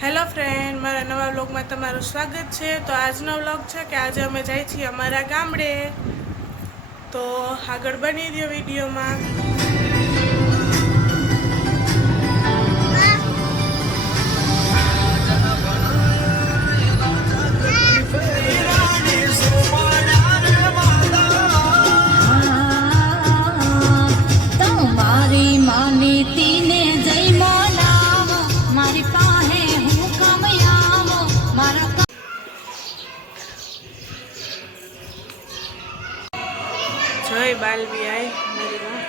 Hello friend, મારા નવા વ્લોગમાં તમારું સ્વાગત છે। તો આજનો વ્લોગ છે કે આજે અમે જાય છીએ અમારા ગામડે। તો આગળ બની રહ્યો વિડીયોમાં। જય બાલવી આય મારી માં।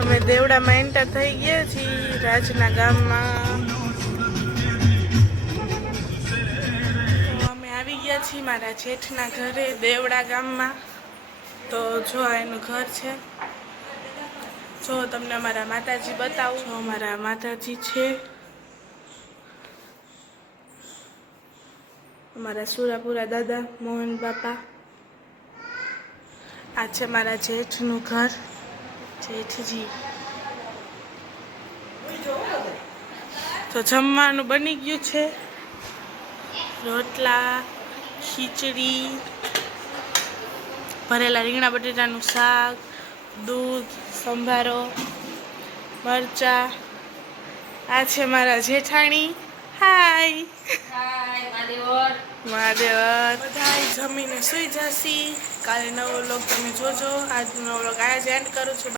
અમે દેવડામાં એન્ટર થઈ ગયા છીએ રાજના ગામમાં। આવી ગયા છીએ મારા જેઠના ઘરે દેવડા ગામમાં। તો જો આ એનું ઘર છે। જો તમને અમારા માતાજી બતાવું। જો અમારા માતાજી છે, અમારા સુરાપુરા દાદા મોહન બાપા। આ છે મારા જેઠનું ઘર, જેઠજી। તો જમવાનું બની ગયું છે, રોટલા, ખીચડી, ભરેલા રીંગણા બટેટાનું શાક, દૂધ, સંભારો, મરચા। આ છે મારા જેઠાણી। હાય મહાદેવર। બધા જમીને સુઈ જશી। કાલે નવો વ્લોગ તમે જોજો। આજનો વ્લોગ આ જ એન્ડ કરું છું।